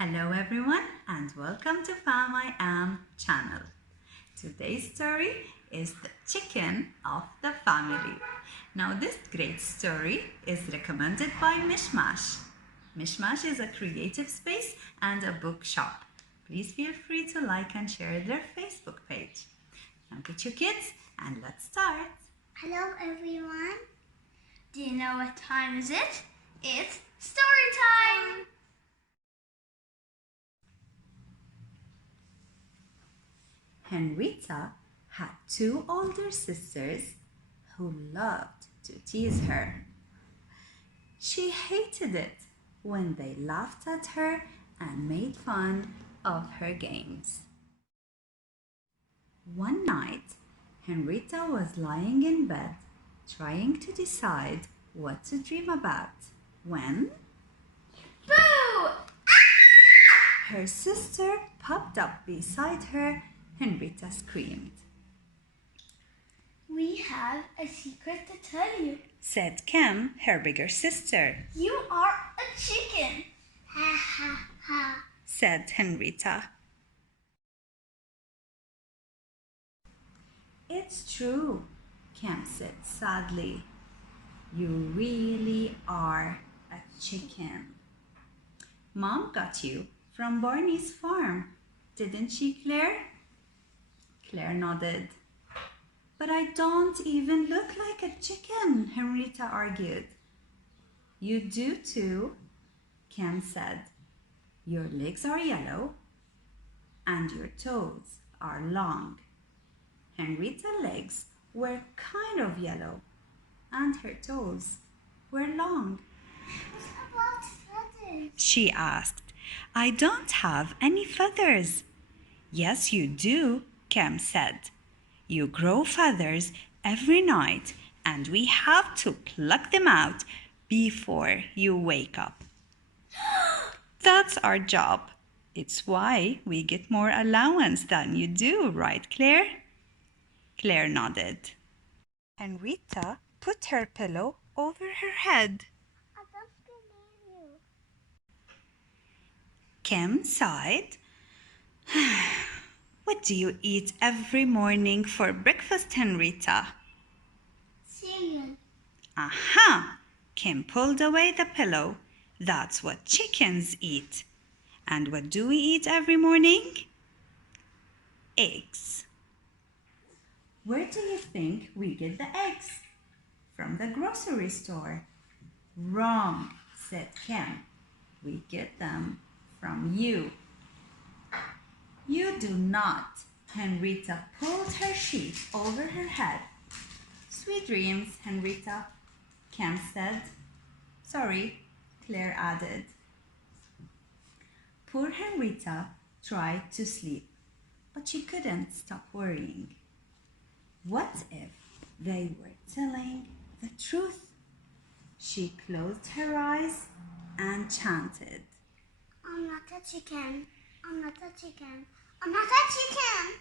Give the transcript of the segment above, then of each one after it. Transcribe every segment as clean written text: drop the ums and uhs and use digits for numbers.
Hello everyone and welcome to Fam I Am channel. Today's story is The Chicken of the Family. Now this great story is recommended by Mishmash. Mishmash is a creative space and a bookshop. Please feel free to like and share their Facebook page. Now get your kids and let's start. Hello everyone. Do you know what time is it? It's story time! Henrietta had two older sisters who loved to tease her. She hated it when they laughed at her and made fun of her games. One night, Henrietta was lying in bed trying to decide what to dream about when Boo! her sister popped up beside her. Henrietta screamed. We have a secret to tell you, Said Kim, her bigger sister. You are a chicken. Ha ha ha, Said Henrietta. It's true, Kim said sadly. You really are a chicken. Mom got you from Barney's farm, didn't she, Claire? Claire nodded. But I don't even look like a chicken, Henrietta argued. You do too, Kim said. Your legs are yellow and your toes are long. Henrietta's legs were kind of yellow and her toes were long. What about feathers? She asked. I don't have any feathers. Yes, you do, Kim said. You grow feathers every night and we have to pluck them out before you wake up. That's our job. It's why we get more allowance than you do, right, Claire? Claire nodded. Henrietta put her pillow over her head. I don't believe you. Kim sighed. What do you eat every morning for breakfast, Henrietta? Cereal. Aha! Kim pulled away the pillow. That's what chickens eat. And what do we eat every morning? Eggs. Where do you think we get the eggs? From the grocery store. Wrong, said Kim. We get them from you. You do not. Henrietta pulled her sheet over her head. Sweet dreams, Henrietta, Kim said. Sorry, Claire added. Poor Henrietta tried to sleep, but she couldn't stop worrying. What if they were telling the truth? She closed her eyes and chanted. I'm not a chicken. I'm not a chicken. I'm not a chicken.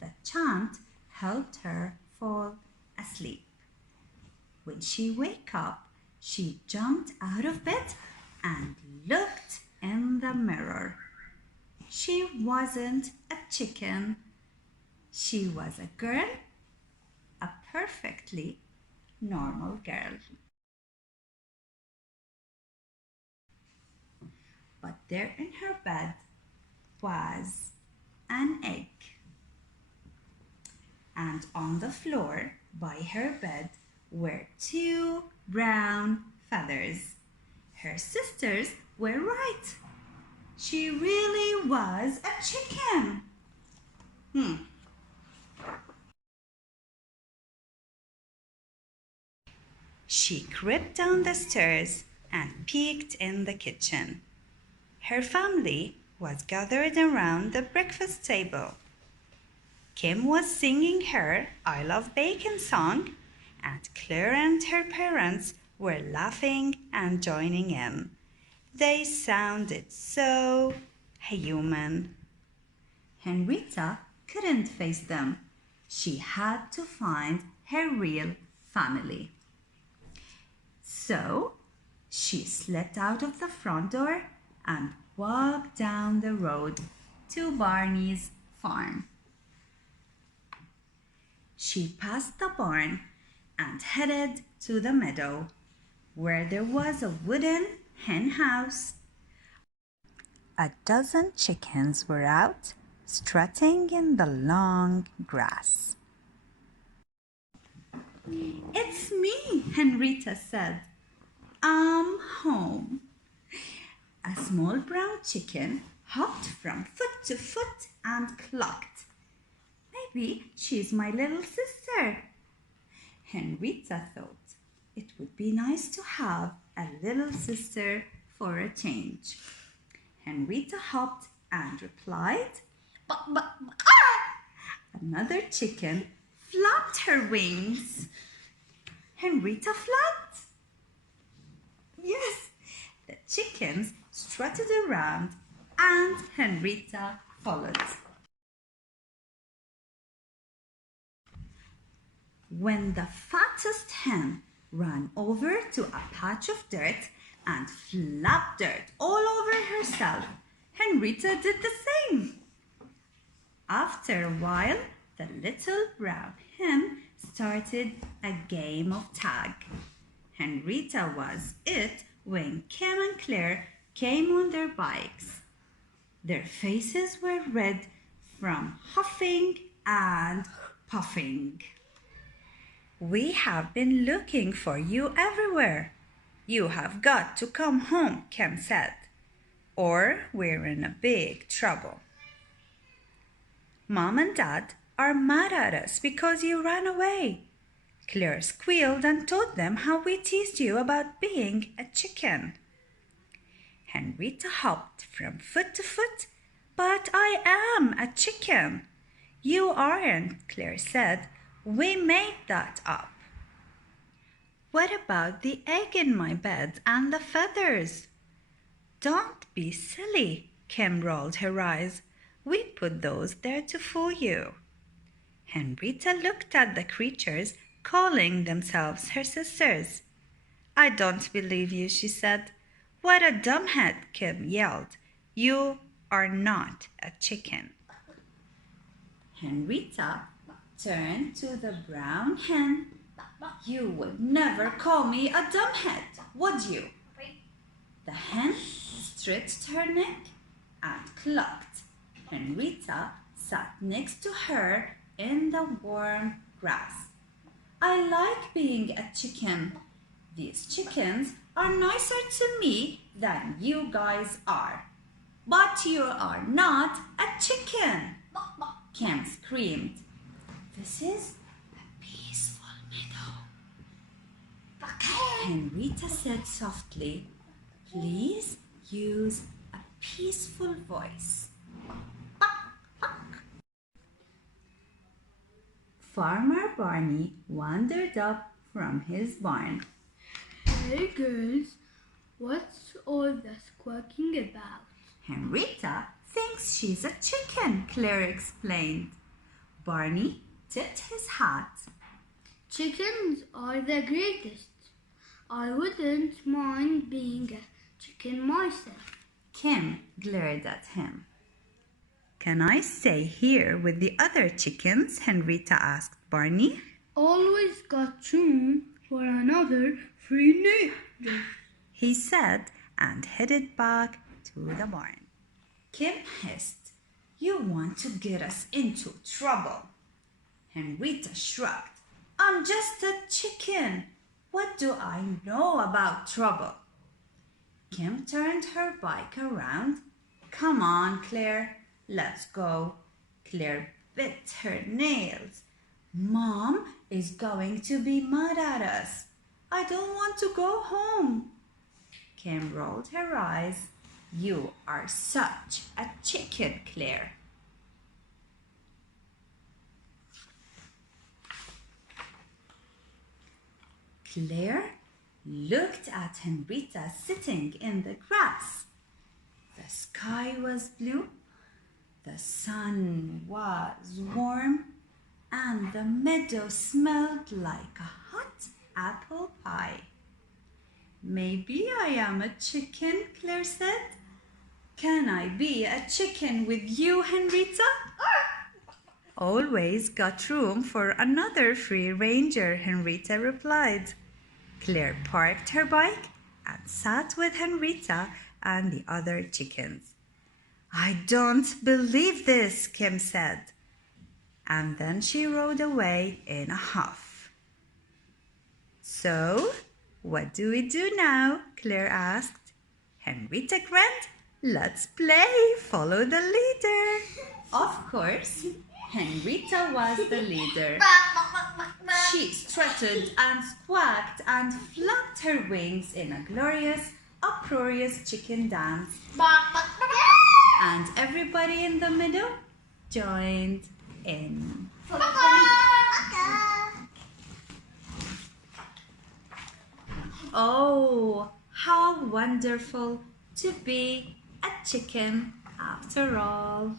The chant helped her fall asleep. When she woke up, she jumped out of bed and looked in the mirror. She wasn't a chicken. She was a girl, a perfectly normal girl. But there in her bed was an egg. And on the floor by her bed were two brown feathers. Her sisters were right. She really was a chicken. She crept down the stairs and peeked in the kitchen. Her family was gathered around the breakfast table. Kim was singing her I Love Bacon song, and Claire and her parents were laughing and joining in. They sounded so human. Henrietta couldn't face them. She had to find her real family. So she slipped out of the front door and walked down the road to Barney's farm. She passed the barn and headed to the meadow, where there was a wooden hen house. A dozen chickens were out, strutting in the long grass. "It's me," Henrietta said. "I'm home." A small brown chicken hopped from foot to foot and clucked. "Maybe she's my little sister." Henrietta thought it would be nice to have a little sister for a change. Henrietta hopped and replied, "But, Another chicken flapped her wings. Henrietta flapped. Yes, the chickens strutted around and Henrietta followed. When the fattest hen ran over to a patch of dirt and flapped dirt all over herself, Henrietta did the same. After a while, the little brown hen started a game of tag. Henrietta was it when Kim and Claire came on their bikes. Their faces were red from huffing and puffing. "We have been looking for you everywhere. You have got to come home," Kim said, "or we're in a big trouble. Mom and Dad are mad at us because you ran away." Claire squealed and told them how we teased you about being a chicken. Henrietta hopped from foot to foot. "But I am a chicken." "You aren't," Claire said. "We made that up." "What about the egg in my bed and the feathers?" "Don't be silly," Kim rolled her eyes. "We put those there to fool you." Henrietta looked at the creatures, calling themselves her sisters. "I don't believe you," she said. "What a dumbhead," Kim yelled. "You are not a chicken." Henrietta turned to the brown hen. "You would never call me a dumbhead, would you?" The hen stretched her neck and clucked. Henrietta sat next to her in the warm grass. "I like being a chicken. These chickens are nicer to me than you guys are." "But you are not a chicken," Kim screamed. "This is a peaceful meadow," Henrietta said softly. "Please use a peaceful voice." Farmer Barney wandered up from his barn. Hey girls, what's all this quacking about? "Henrietta thinks she's a chicken," Claire explained. Barney tipped his hat. Chickens are the greatest. I wouldn't mind being a chicken myself. Kim glared at him. "Can I stay here with the other chickens?" Henrietta asked Barney. Always got room for another free neighbor, he said, and headed back to the barn. Kim hissed, "You want to get us into trouble." Henrietta shrugged. "I'm just a chicken. What do I know about trouble?" Kim turned her bike around. "Come on, Claire, let's go." Claire bit her nails. "Mom is going to be mad at us. I don't want to go home." Kim rolled her eyes. "You are such a chicken, Claire." Claire looked at Henrietta sitting in the grass. The sky was blue, the sun was warm, and the meadow smelled like a hot apple pie. "Maybe I am a chicken," Claire said. Can I be a chicken with you, Henrietta? Always got room for another free ranger, Henrietta replied. Claire parked her bike and sat with Henrietta and the other chickens. I don't believe this, Kim said. And then she rode away in a huff. So, what do we do now? Claire asked. Henrietta grinned. Let's play follow the leader. Of course, Henrietta was the leader. She strutted and squawked and flapped her wings in a glorious, uproarious chicken dance. And everybody in the middle joined in. Oh, how wonderful to be a chicken after all.